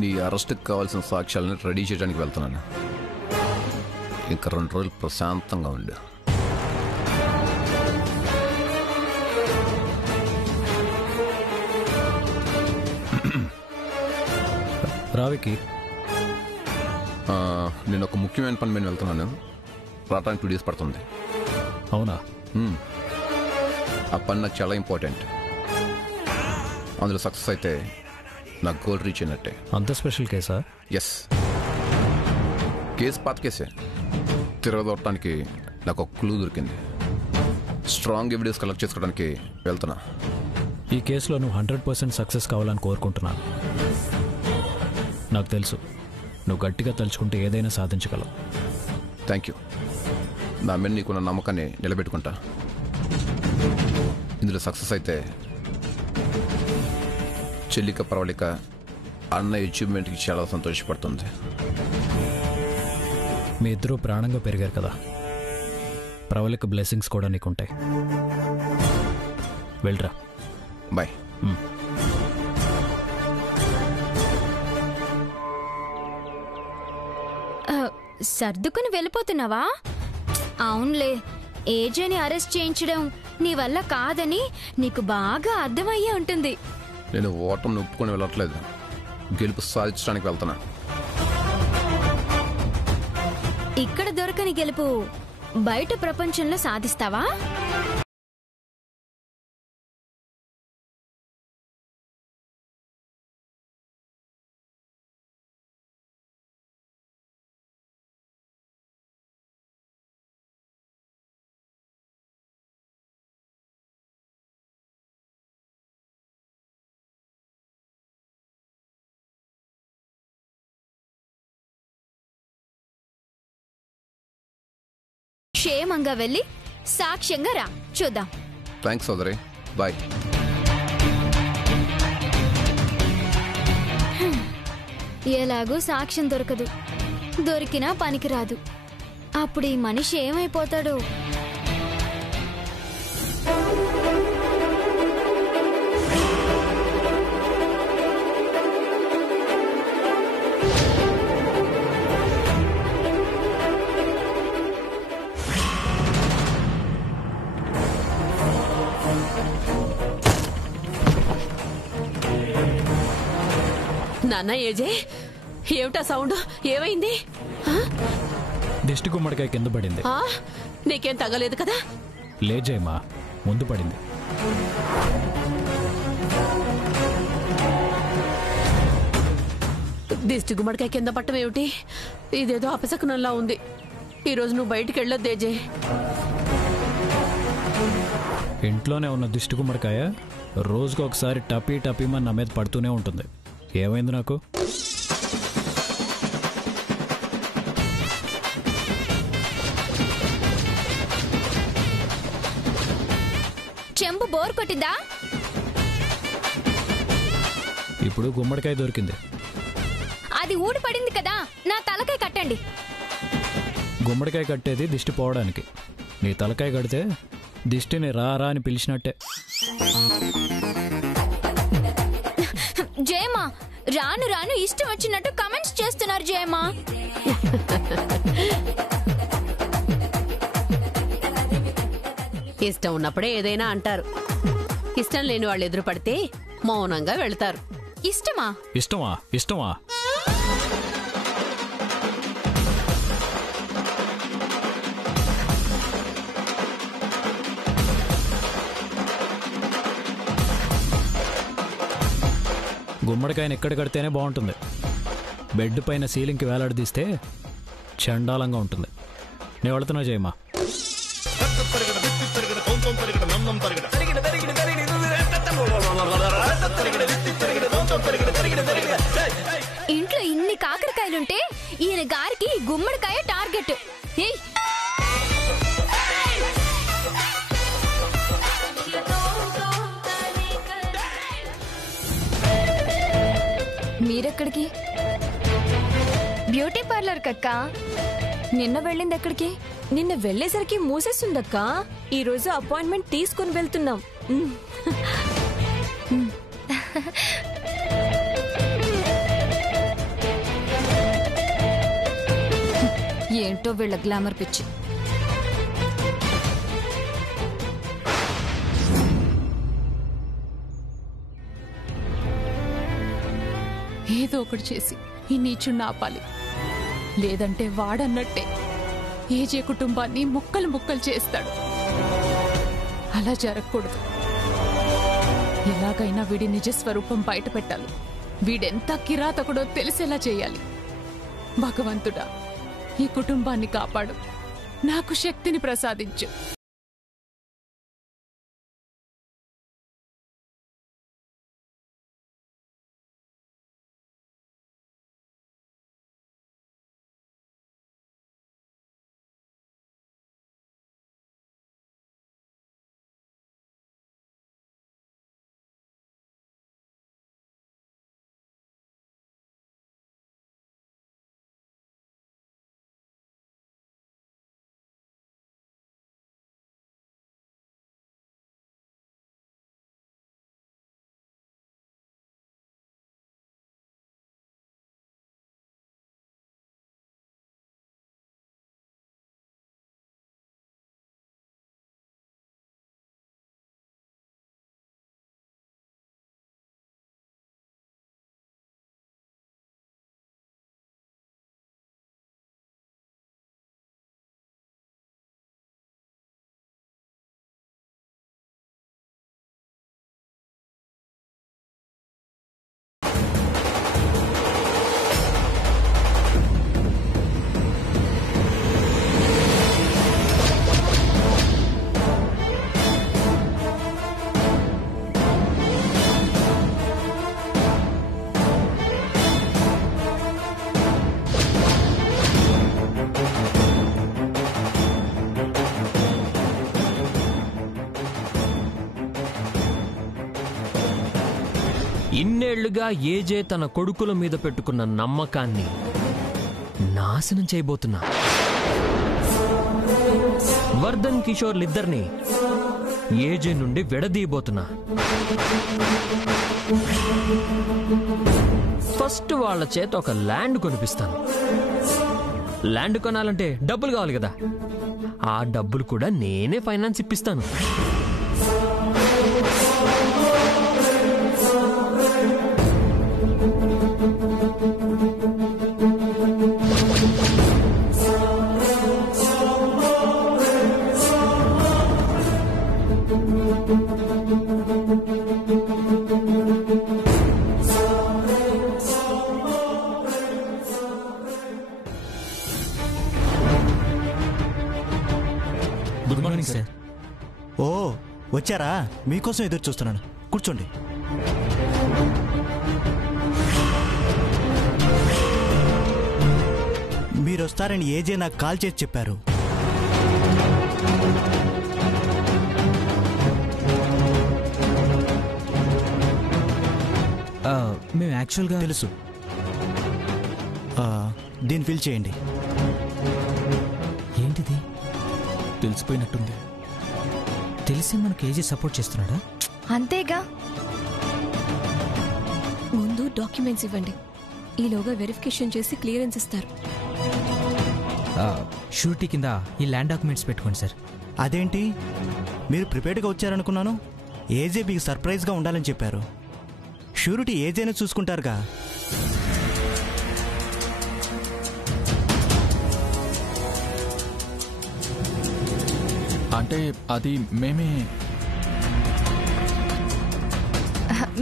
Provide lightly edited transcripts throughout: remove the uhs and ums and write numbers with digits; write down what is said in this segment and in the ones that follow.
నీ అరెస్ట్కి కావాల్సిన సాక్ష్యాలను రెడీ చేయడానికి వెళ్తున్నాను. ఇంకా 2 రోజులు ప్రశాంతంగా ఉండు. రావికి నేను ఒక ముఖ్యమైన పని మీద వెళ్తున్నాను. రావడానికి 2 days పడుతుంది. అవునా? ఆ పని నాకు చాలా ఇంపార్టెంట్. అందులో సక్సెస్ అయితే నాకు గోల్ రీచ్ అయినట్టే. అంత స్పెషల్ కేసా? ఎస్, కేసు పాత కేసే. తిరగదొట్టడానికి నాకు ఒక క్లూ దొరికింది. స్ట్రాంగ్ ఎవిడెన్స్ కలెక్ట్ చేసుకోవడానికి వెళ్తున్నా. ఈ కేసులో నువ్వు 100% సక్సెస్ కావాలని కోరుకుంటున్నాను. నాకు తెలుసు నువ్వు గట్టిగా తలుచుకుంటే ఏదైనా సాధించగలవు. Thank you. నా మీద నీకున్న నమ్మకాన్ని నిలబెట్టుకుంటా. ఇందులో సక్సెస్ అయితే చెల్లిక పర్వాలిక అన్న అచీవ్మెంట్కి చాలా సంతోషపడుతుంది. మీ ఇద్దరూ ప్రాణంగా పెరిగారు కదా, ప్రవళిక బ్లెస్సింగ్స్ కూడా నీకుంటాయి. వెళ్ళరా. బాయ్. సర్దుకుని వెళ్ళిపోతున్నావా? అవునులే, ఏజేని అరెస్ట్ చేయించడం నీ వల్ల కాదని నీకు బాగా అర్థమయ్యే ఉంటుంది. నేను ఓటమిని ఒప్పుకొని వెళ్ళట్లేదు, గెలుపు సాధించడానికి వెళ్తున్నా. ఇక్కడ దొరకని గెలుపు బయట ప్రపంచంలో సాధిస్తావా? క్షేమంగా వెళ్ళి సాక్ష్యంగా రా, చూద్దాం. థ్యాంక్స్ సోదరి, బాయ్. ఎలాగూ సాక్ష్యం దొరకదు, దొరికినా పనికిరాదు. అప్పుడు ఈ మనిషి ఏమైపోతాడు? నాన్న ఏజే, ఏమిటా సౌండ్? ఏమైంది? దిష్టి గుమ్మడికాయ కింద పడింది. నీకేం తగ్గలేదు కదా? లేజేమా, ముందు పడింది. దిష్టి గుమ్మడికాయ కింద పట్టం ఏమిటి? ఇదేదో అపశకునంలా ఉంది. ఈరోజు నువ్వు బయటికి వెళ్ళొద్దేజే. ఇంట్లోనే ఉన్న దిష్టి గుమ్మడికాయ రోజుకు ఒకసారి టపీ టపీమని నా మీద పడుతూనే ఉంటుంది. ఏమైంది నాకు? చెంబు బోర్ కొట్టిందా? ఇప్పుడు గుమ్మడికాయ దొరికింది. అది ఊడి పడింది కదా, నా తలకాయ కట్టండి. గుమ్మడికాయ కట్టేది దిష్టి పోవడానికి. నీ తలకాయ కడితే దిష్టిని రా రా అని పిలిచినట్టే. జయమా, రాను రాను ఇష్టం వచ్చినట్టు కమెంట్స్ చేస్తున్నారు జయమా. ఇష్టం ఉన్నప్పుడే ఏదైనా అంటారు. ఇష్టం లేని వాళ్ళు ఎదురు పడితే మౌనంగా వెళ్తారు. ఇష్టమా? ఇష్టమా? ఇష్టమా? గుమ్మడికాయని ఎక్కడ కడితేనే బాగుంటుంది. బెడ్ పైన సీలింగ్కి వేలాడదీస్తే చండాలంగా ఉంటుంది. నేను వెళుతున్నా జయమా. ఇంట్లో ఇన్ని కాకరకాయలుంటే ఈయన గారికి గుమ్మడికాయ టార్గెట్. మీరెక్కడికి? బ్యూటీ పార్లర్ కక్క. నిన్న వెళ్ళింది ఎక్కడికి? నిన్న వెళ్లేసరికి మూసేస్తుందక్క. ఈ రోజు అపాయింట్మెంట్ తీసుకుని వెళ్తున్నాం. ఏంటో వీళ్ళ గ్లామర్ పిచ్చి. ఏదో ఒకటి చేసి ఈ నీచుణ్ణి ఆపాలి, లేదంటే వాడన్నట్టే ఏజే కుటుంబాన్ని ముక్కలు ముక్కలు చేస్తాడు. అలా జరగకూడదు. ఎలాగైనా వీడి నిజస్వరూపం బయట పెట్టాలి. వీడెంత కిరాతకుడో తెలిసేలా చేయాలి. భగవంతుడా, ఈ కుటుంబాన్ని కాపాడు, నాకు శక్తిని ప్రసాదించు. ఇన్నేళ్లుగా ఏజే తన కొడుకుల మీద పెట్టుకున్న నమ్మకాన్ని నాశనం చేయబోతున్నా. వర్ధన్ కిషోర్లిద్దరినీ ఏజే నుండి విడదీయబోతున్నా. ఫస్ట్ వాళ్ళ చేత ఒక ల్యాండ్ కొనిపిస్తాను. ల్యాండ్ కొనాలంటే డబ్బులు కావాలి కదా, ఆ డబ్బులు కూడా నేనే ఫైనాన్స్ ఇప్పిస్తాను. Good morning sir. ఓ వచ్చారా? మీకోసం ఎదురు చూస్తున్నాను. కూర్చోండి. మీరు వస్తారని ఏజే నాకు కాల్ చేసి చెప్పారు. మేము యాక్చువల్గా తెలుసు. దీన్ని ఫిల్ చేయండి. ఏంటిది? తెలిసిపోయినట్టుంది. తెలిసి మనకు ఏజీ సపోర్ట్ చేస్తున్నాడా? అంతేగా. ముందు డాక్యుమెంట్స్ ఇవ్వండి, ఈలోగా వెరిఫికేషన్ చేసి క్లియరెన్స్ ఇస్తారు. షూరిటీ కింద ఈ ల్యాండ్ డాక్యుమెంట్స్ పెట్టుకోండి సార్. అదేంటి, మీరు ప్రిపేర్డ్గా వచ్చారనుకున్నాను. ఏజే మీకు సర్ప్రైజ్గా ఉండాలని చెప్పారు. షూరిటీ ఏజేనే చూసుకుంటారుగా. అంటే అది మేమే.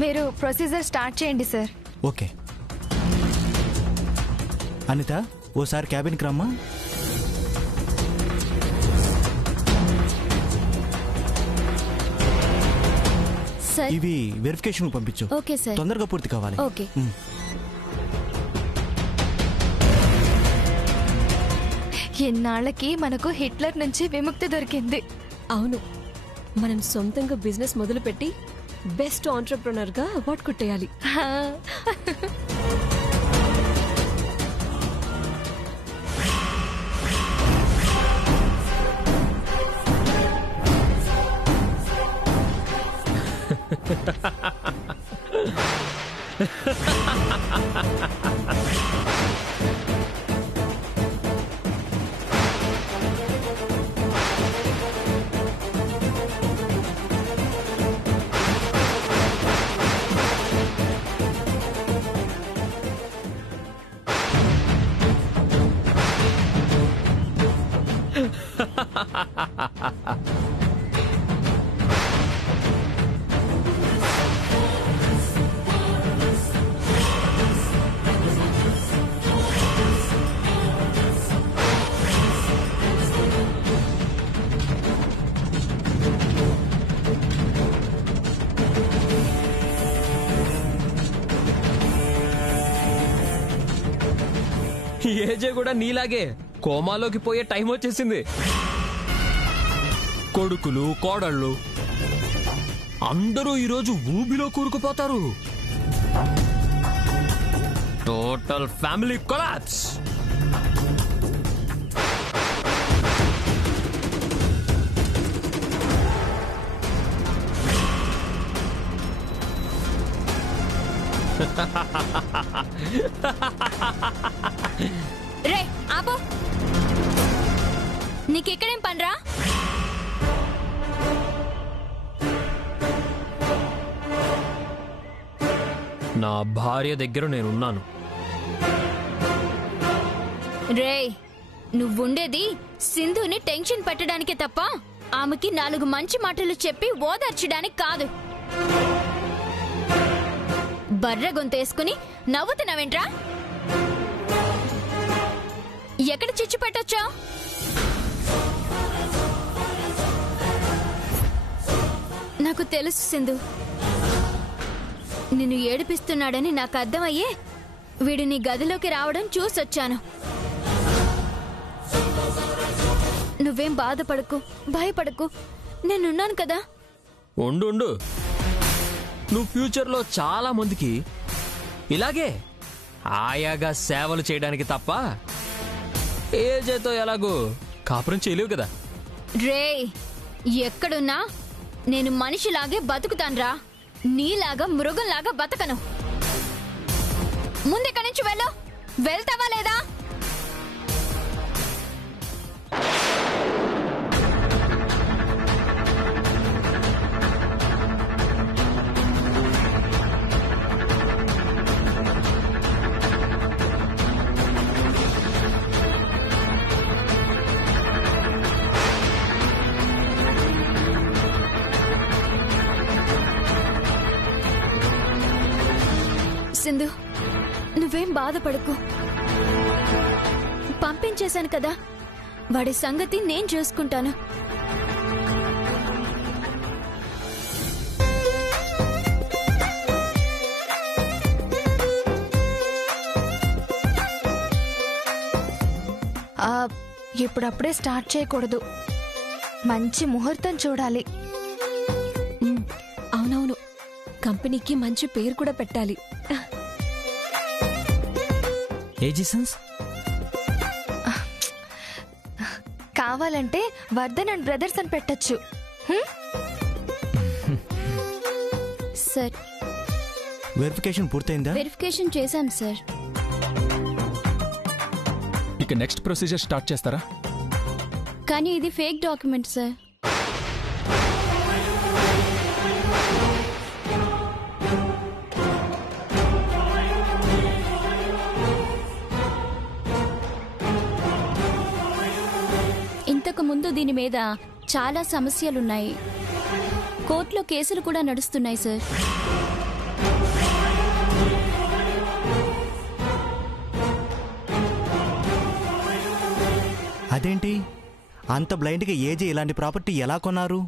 మీరు ప్రొసీజర్ స్టార్ట్ చేయండి సార్. ఓకే. అనిత, ఓసారి క్యాబిన్కి రమ్మా. సార్ ఇవి వెరిఫికేషన్ పంపించు. Okay sir. తొందరగా పూర్తి కావాలి. ఓకే. ఎన్నాళ్ళకి మనకు హిట్లర్ నుంచి విముక్తి దొరికింది. అవును, మనం సొంతంగా బిజినెస్ మొదలుపెట్టి బెస్ట్ ఆంటర్ప్రెనర్ గా అవార్డు కొట్టేయాలి. ఏజే కూడా నీలాగే కోమాలోకి పోయే టైం వచ్చేసింది. కొడుకులు కోడళ్ళు అందరూ ఈరోజు ఊబిలో కూరుకుపోతారు. Total family collapse. రే ఆపో, నీకెక్కడేం పనిరా? నా భార్య దగ్గర నేనున్నాను. రే నువ్వుండేది సింధుని టెన్షన్ పెట్టడానికే తప్ప ఆమెకి 4 మంచి మాటలు చెప్పి ఓదార్చడానికి కాదు. బర్రె గొంతేసుకుని నవ్వుతున్నావేంట్రా? ఎక్కడ చిచ్చు పెట్టొచ్చా? నాకు తెలుసు సింధు, నిన్ను ఏడిపిస్తున్నాడని నాకు అర్థమయ్యే వీడు నీ గదిలోకి రావడం చూసొచ్చాను. నువ్వేం బాధపడకు, భయపడకు, నేనున్నాను కదా. ఉండు, నువ్వు ఫ్యూచర్లో చాలా మందికి ఇలాగే ఆయాగా సేవలు చేయడానికి తప్ప ఏజేతో ఎలాగో కాపురం చేయలేవు కదా. రే ఎక్కడున్నా నేను మనిషిలాగే బతుకుతాన్రా, నీలాగా మృగంలాగా బతకను. ముందెక్కడి నుంచి వెళ్తావా లేదా? సింధు నువ్వేం బాధపడకు, పంపించేశాను కదా, వాడి సంగతి నేను చూసుకుంటాను. ఇప్పుడప్పుడే స్టార్ట్ చేయకూడదు, మంచి ముహూర్తం చూడాలి. అవునవును, కంపెనీకి మంచి పేరు కూడా పెట్టాలి. ఏజిసన్స్ కావాలంటే వర్ధన్ అండ్ బ్రదర్స్ అని పెట్టచ్చు. సార్ వెరిఫికేషన్ పూర్తయిందా? వెరిఫికేషన్ చేశాం సార్. ఇక నెక్స్ట్ ప్రొసీజర్ స్టార్ట్ చేస్తారా? కానీ ఇది ఫేక్ డాక్యుమెంట్ సార్. ఇంతకు ముందు దీని మీద చాలా సమస్యలున్నాయి, కోర్టులో కేసులు కూడా నడుస్తున్నాయి సార్. అదేంటి అంత బ్లైండ్గా ఏజే ఇలాంటి ప్రాపర్టీ ఎలా కొన్నారు?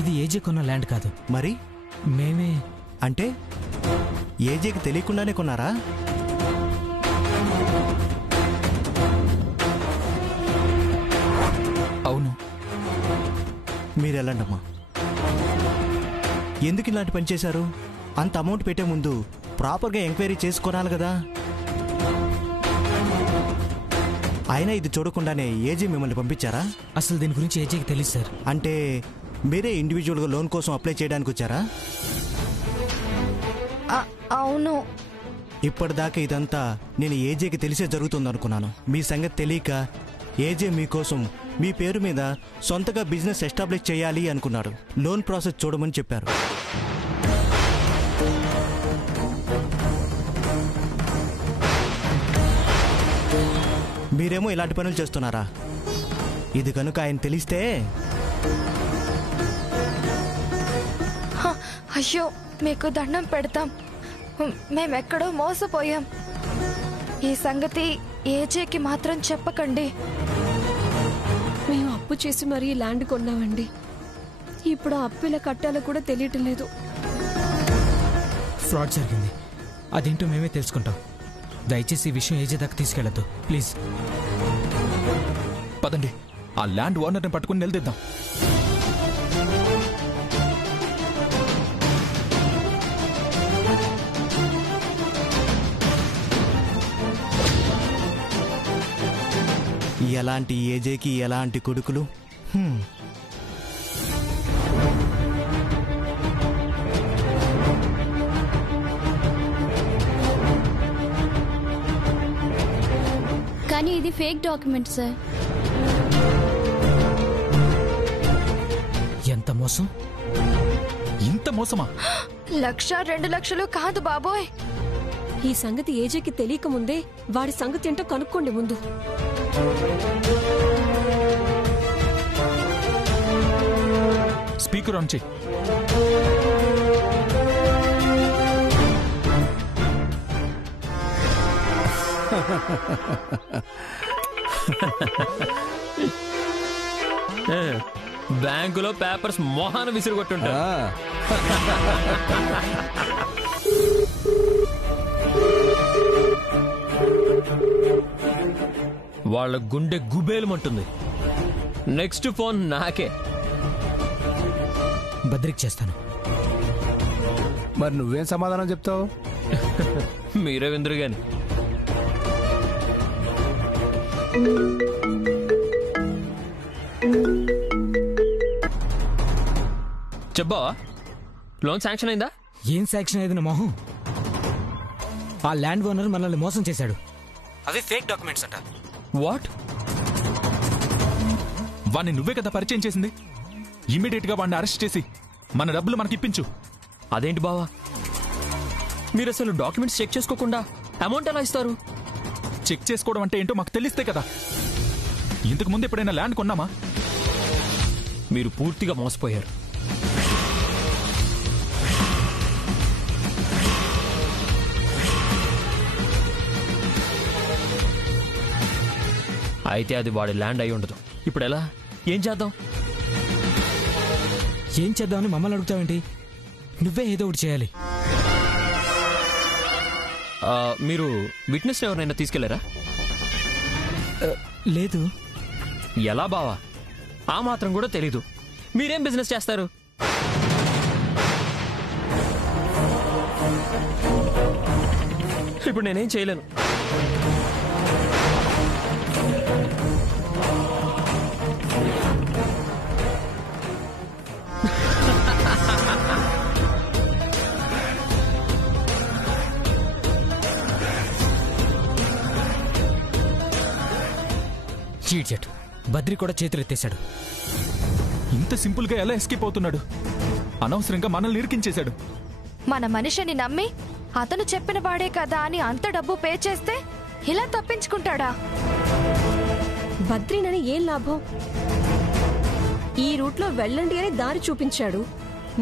ఇది ఏజే కొన్న ల్యాండ్ కాదు. మరి మేమే. అంటే ఏజేకి తెలియకుండానే కొన్నారా? అవును. మీరు వెళ్ళండమ్మా. ఎందుకు ఇలాంటి పని చేశారు? అంత అమౌంట్ పెట్టే ముందు ప్రాపర్గా ఎంక్వైరీ చేసుకోవాలి కదా. అయినా ఇది చూడకుండానే ఏజీ మిమ్మల్ని పంపించారా? అసలు దీని గురించి ఏజీకి తెలియదు సార్. అంటే మీరే ఇండివిజువల్గా లోన్ కోసం అప్లై చేయడానికి వచ్చారా? అవును. ఇప్పటిదాకా ఇదంతా నేను ఏజేకి తెలిసే జరుగుతుందనుకున్నాను. మీ సంగతి తెలియక ఏజే మీకోసం మీ పేరు మీద సొంతగా బిజినెస్ ఎస్టాబ్లిష్ చేయాలి అనుకున్నాడు. లోన్ ప్రాసెస్ చూడమని చెప్పారు. మీరేమో ఇలాంటి పనులు చేస్తున్నారా? ఇది కనుక ఆయన తెలిస్తే అయ్యో మీకు దండం పెడతాం, మేమెక్కడో మోసపోయాం. ఈ సంగతి ఏజేకి మాత్రం చెప్పకండి. మేము అప్పు చేసి మరీ ల్యాండ్ కొన్నామండి. ఇప్పుడు ఆ అప్పు ఇలా కట్టాలో కూడా తెలియటం లేదు. ఫ్రాడ్ జరిగింది, అదేంటో మేమే తెలుసుకుంటాం. దయచేసి ఈ విషయం ఏజే దాకా తీసుకెళ్ళద్దు ప్లీజ్. పదండి, ఆ ల్యాండ్ ఓనర్ని పట్టుకుని నిలదీద్దాం. ఎలాంటి ఏజేకి ఎలాంటి కొడుకులు? కానీ ఇది ఫేక్ డాక్యుమెంట్ సార్. ఎంత మోసం! ఇంత మోసమా? 1,00,000 2 లక్షలు కాదు బాబోయ్. ఈ సంగతి ఏజేకి తెలియక ముందే వాడి సంగతి ఏంటో కనుక్కోండి ముందు. స్పీకర్ ఆన్ చేయి. బ్యాంకులో పేపర్స్ మొహాన విసిరుగొట్టుంటా. వాళ్ళ గుండె గుబేలుమంటుంది. నెక్స్ట్ ఫోన్ నాకే. బద్రికి చేస్తాను. మరి నువ్వేం సమాధానం చెప్తావు? మీరే విందురు గాని. చెప్పావా, లోన్ శాంక్షన్ అయిందా? ఏం శాంక్షన్ అయింది నా మొహం? ఆ ల్యాండ్ ఓనర్ మనల్ని మోసం చేశాడు. అవి ఫేక్ డాక్యుమెంట్స్ అంట. వాట్? వాణ్ణి నువ్వే కదా పరిచయం చేసింది. ఇమీడియట్ గా వాడిని అరెస్ట్ చేసి మన డబ్బులు మనకి ఇప్పించు. అదేంటి బావా, మీరు అసలు డాక్యుమెంట్స్ చెక్ చేసుకోకుండా అమౌంట్ ఎలా ఇస్తారు? చెక్ చేసుకోవడం అంటే ఏంటో మాకు తెలిస్తే కదా. ఇంతకు ముందు ఎప్పుడైనా ల్యాండ్ కొన్నామా? మీరు పూర్తిగా మోసపోయారు. అయితే అది వాడి ల్యాండ్ అయి ఉండదు. ఇప్పుడు ఎలా? ఏం చేద్దాం? ఏం చేద్దామని మమ్మల్ని అడుగుతావేంటి? నువ్వే ఏదో ఒకటి చేయాలి. మీరు విట్నెస్ ఎవరినైనా తీసుకెళ్లారా? లేదు. ఎలా బావా, ఆ మాత్రం కూడా తెలీదు. మీరేం బిజినెస్ చేస్తారు? ఇప్పుడు నేనేం చేయలేను. చీట్ బద్రి కూడా చేతులు ఎత్తేశాడు. ఇంత సింపుల్ గా ఎలా ఎస్కేప్ అవుతున్నాడు? అనవసరంగా మనల్ని ఇరికించేశాడు. మన మనిషిని నమ్మి అతను చెప్పిన వాడే కదా అని అంత డబ్బు పే చేస్తే ఇలా తప్పించుకుంటాడా? బద్రీనని ఏం లాభం? ఈ రూట్లో వెళ్ళండి అని దారి చూపించాడు.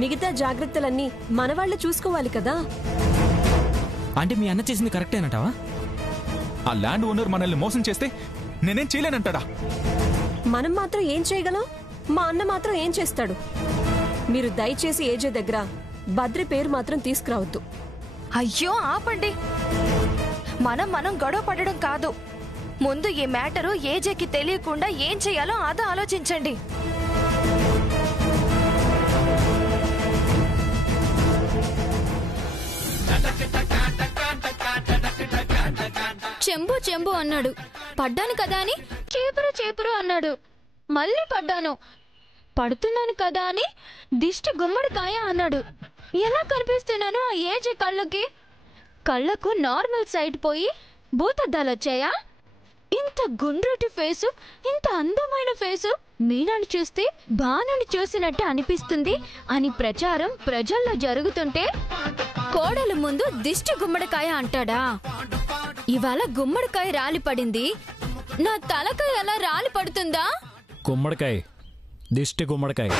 మిగతా జాగ్రత్తలన్నీ మనవాళ్లే చూసుకోవాలి కదా. అంటే మీ అన్న చేసింది కరెక్టేనంటావా? ఆ ల్యాండ్ ఓనర్ మనల్ని మోసం చేస్తే నేనేం చేయలేనంటాడా? మనం మాత్రం ఏం చేయగలం? మా అన్న మాత్రం ఏం చేస్తాడు? మీరు దయచేసి ఏజే దగ్గర బద్రి పేరు మాత్రం తీసుకురావద్దు. అయ్యో ఆపండి. మనం గొడవ పడడం కాదు. ముందు ఈ మ్యాటరు ఏజేకి తెలియకుండా ఏం చేయాలో అదో ఆలోచించండి. చెంబు చెంబు అన్నాడు, పడ్డాను కదా అని చేపురు చేపురు అన్నాడు. మళ్ళీ పడ్డాను, పడుతున్నాను కదా అని దిష్టి గుమ్మడికాయ అన్నాడు. ఎలా కనిపిస్తున్నాను ఆ ఏజే కళ్ళకి? కళ్ళకు నార్మల్ సైడ్ పోయి భూతద్దాలు వచ్చాయా? ఇంత గుండ్రటి ఫేసు, ఇంత అందమైన ఫేసు మీనాని చూస్తే బాణని చూసినట్టు అనిపిస్తుంది అని ప్రచారం ప్రజల్లో జరుగుతుంటే కోడల ముందు దిష్టి గుమ్మడికాయ అంటాడా? ఇవాళ గుమ్మడికాయ రాలిపడింది, నా తలకాయ ఎలా రాలి పడుతుందా? గుమ్మడికాయ, దిష్టి గుమ్మడికాయ.